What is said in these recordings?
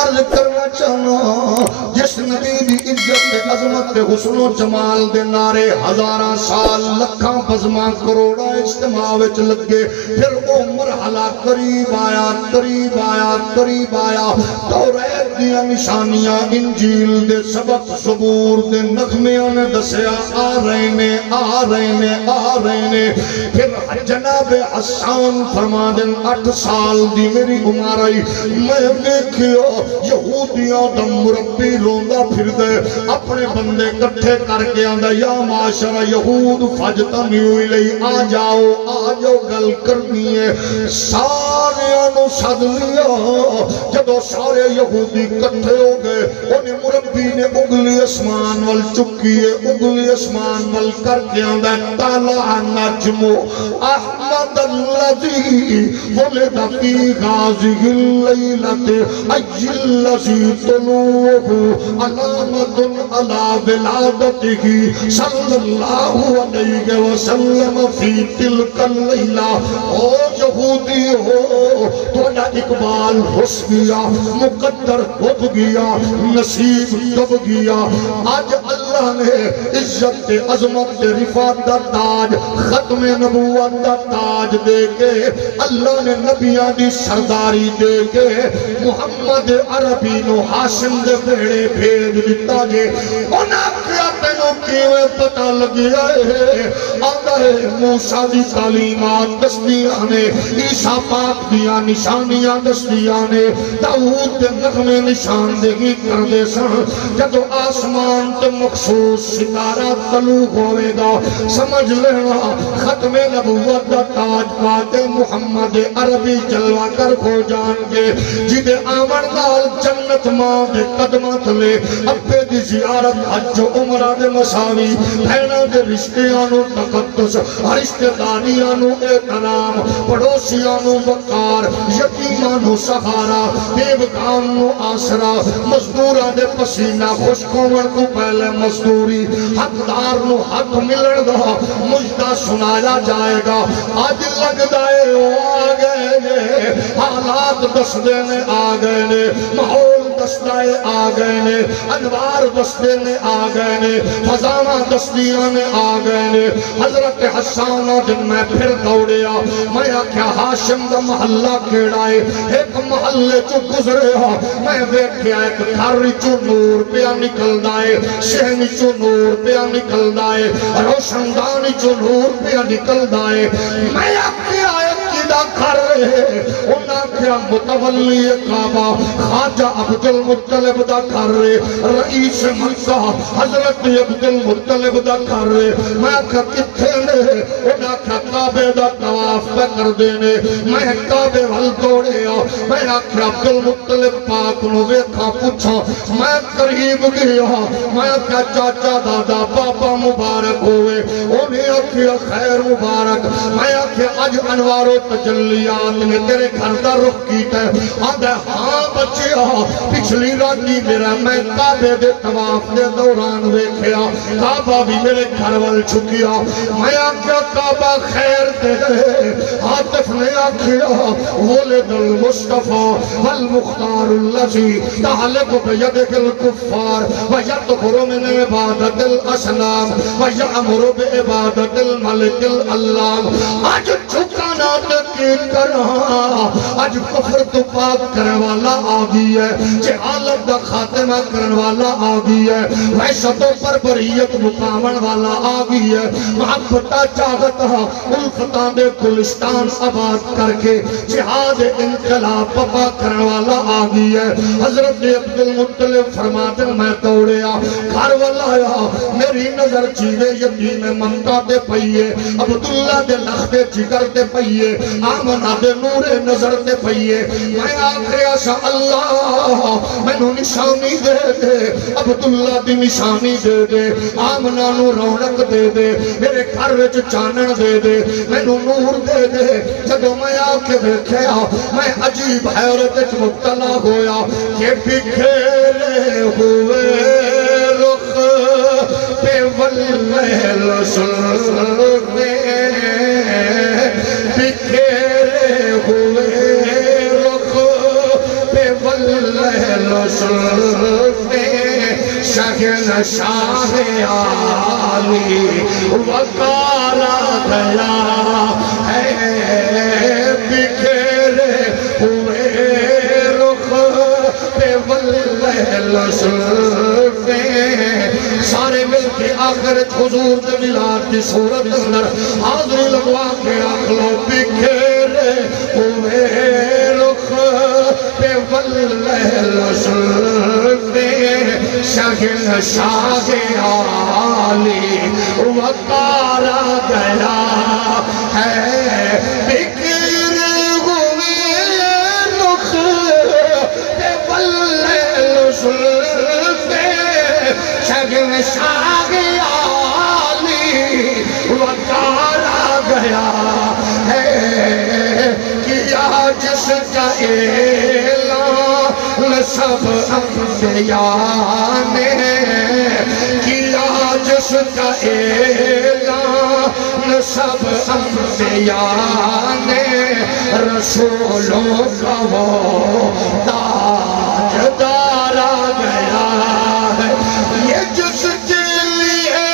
عرض کرنا چاہنا جس نبی دی عزت عظمت حسن و جمال دے نعرے ہزاراں سال لکھاں بزماں کروڑا اجتماع وچ لگے پھر او مرحلہ قریب آیا قریب آیا قریب آیا توریت دیا نشانیاں انجیل دے سبق زبور دے نغمیاں نے دسیا آ رہے نے آ رہے نے آ رہے نے پھر جناب حسان فرما دن 8 سال دی میری عمر آئی میں دیکھیا یہودیاں دا مربی روندہ پھر دے اپنے بندے کٹھے کر کے آندہ یا معاشرہ یہود فجتنیو الی آ جاؤ گل کرنی ہے سارے آنو صد لیا جدو سارے یہودی کٹھے ہو گئے انہیں مربی نے اگلی اسمان وال چکی ہے اگلی اسمان وال کر کے آندہ تالا نجمو احمد اللذی ولد فی غازی اللیلت ای اللذی طلوہ علامت علا ولادتہ صلی اللہ علیہ وسلم فی تلک اللیلہ او یہودی ہو توڑا اقبال حس گیا مقدر حب گیا نصیب کب گیا آج اللہ نے عزت عظمت رفعت دا تاج ختم نبوت دا تاج دے کے اللہ نے نبیان دی سرداری دے کے محمد عربی نو حاشم دے بیڑے بھیج دیتا جے انہاں کیا تینوں کیویں پتہ لگیا ہے آگا ہے موسیٰ دی تعلیمات دستیاں نے عیسیٰ پاک دیا نشانیاں دستیاں نے داؤد دے نغمے نشان دہی کر دے سن جدو آسمان تے مخصوص ستارہ طلوع ہوئے گا سمجھ لینا ختم نبوت دا تاج پاتے محمد عربی جلوہ کر کھو جان کے جدے آمن دال جنت ماں دے قدمت لے اپے دی زیارت حج عمرہ دے مساوی بہنہ دے رشتیانو تقدس رشتہ داریانو احترام پڑوسیانو وقار یتیمانو سہارا بیوکانو آسرا مزدورہ دے پسینہ خوشکومن کو پہلے مزدوری حقدار نو حق ملن دا مجدہ سنایا جائے گا آج لگ دائے ہو آگئے حالات دس دینے آگئے ماحول دستائے آگئے انوار دستینے آگئے فضانہ دستیانے آگئے حضرت حسانہ جن میں پھر دوڑیا میں کیا ہاشم دا محلہ کیڑائے ایک محلے چو گزرے ہا میں دیکھیا ایک گھر چو نور پیا نکل دائے شہنی چو نور پیا نکل دائے روشندانی چو نور پیا نکل دائے میں کیا دا کر رہے انہاں کیا متولی کعبہ خواجہ عبدالمطلب دا کر رہے رئیس مکہ حضرت عبدالمطلب دا کر رہے میں کہا کتھے لے انہاں کہا کعبے دا طواف پہ کر دینے میں کعبے وال دوڑے میں کہا عبدالمطلب پاک نو ویکھا پوچھا میں قریب گیا میں کہا چاچا دادا پاپا مبارک ہوئے انہیں کہا خیر مبارک میں کہا اج انوارو تجلیات نے تیرے گھر دا رخ کیتا ہے آدھے ہاں بچیا پچھلی راتی میرا میں کعبے دے طواف دے دوران ویکھیا کعبہ بھی میرے گھر وال چھکیا میں آکھیا کعبہ خیر دے عاطف نے آکھیا ولد المصطفیٰ والمختار اللذی تعلق بیدک الکفار ویدخر من عبادت الاسلام ویعمر بعبادت الملک الاللام آج چھکانا تکیل کرنا آج کفر تو پاک کرنے والا آگی ہے جہالت دا خاتمہ کرنے والا آگی ہے وحشتوں پر بریت مقامن والا آگی ہے محبتہ چاہتا الفتان دے کلستان آباد کر کے جہاد انقلاب پپا کرنے والا آگی ہے حضرت عبدالمطلب فرماتے میں دوڑیا گھر والا آیا میری نظر چیوے یتیم ممتا دے پئیے عبداللہ دے لختے جگر دے پئیے آمنہ دے نور نظر دے پئیے میں آخری آسا اللہ میں نو نشانی دے دے عبداللہ دی نشانی دے دے آمنہ نو رونق دے دے میرے گھر وچ چانن دے دے میں نو نور دے دے جدو میں آکے دیکھیا میں عجیب حیرت مبتلا ہویا کہ بکھیرے ہوئے رخ پہ واللیل سلوے بکھیرے ہوئے رخ پہ واللیل لطف شہنشاہ عالی وقارا گیا ہے بکھیرے ہوئے رخ پہ لطف سارے مل کے آخرت حضور دے ملاد دی صورت اندر حاضری لگوا کے آخ لو بکھیرے ہوئے رخ پہ لطف شہنشاہ عالی وقارا گیا ہے بکھیرے ہوئے رخ پہ لطف شہنشاہ عالی وقارا گیا ہے کیا جس کا اعلان سب انبیاء نے کیا جس کا اعلان سب انبیاء نے رسولوں کا وہ تاجدار آ گیا ہے یہ جس کے لیے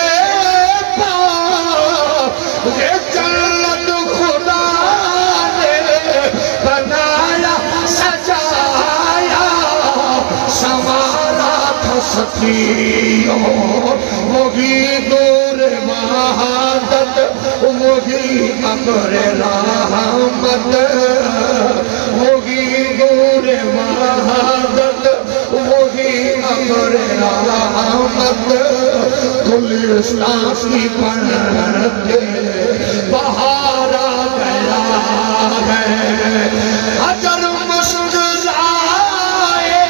یہ جنت خدا نے بنایا سجایا سنوارا تھا سخیوں وہی نور وحدت وہی امر رحمت وہی نور وحدت وہی امر رحمت کل اسلام کی پرتے بہار آ گیا ہے حجر مسکرائے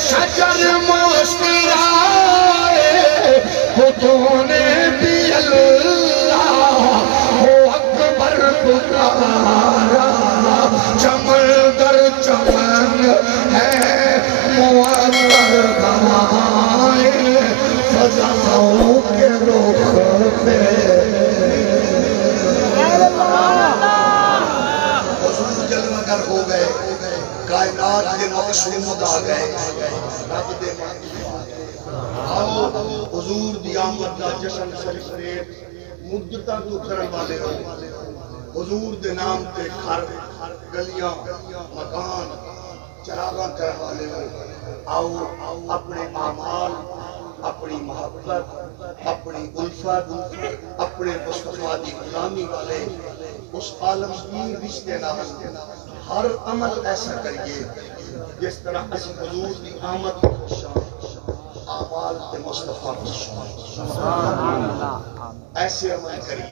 شجر مسکرائے بتوں نے بھی اللہ وہ اکبر پکارا چمن در چمن ہے معطر ہوائیں فضاؤں کے رخ پہ حضور جلوہ گر ہو گئے کائنات کے مقصود آ گئے رب دے آؤ حضور دی آمد دا جشن سیلیبریٹ مدتاں تو کرن والے ہو حضور دے نام تے گھر گلیاں مکان چراغاں کرن والے ہو آؤ اپنے اعمال اپنی محبت اپنی الفت اپنے مصطفیٰ دی غلامی والے اس عالمگیر رشتے نال ہر عمل ایسا کریے جس طرح اس حضور دی آمد اعمال تے مصطفیٰ ایسے عمل کریے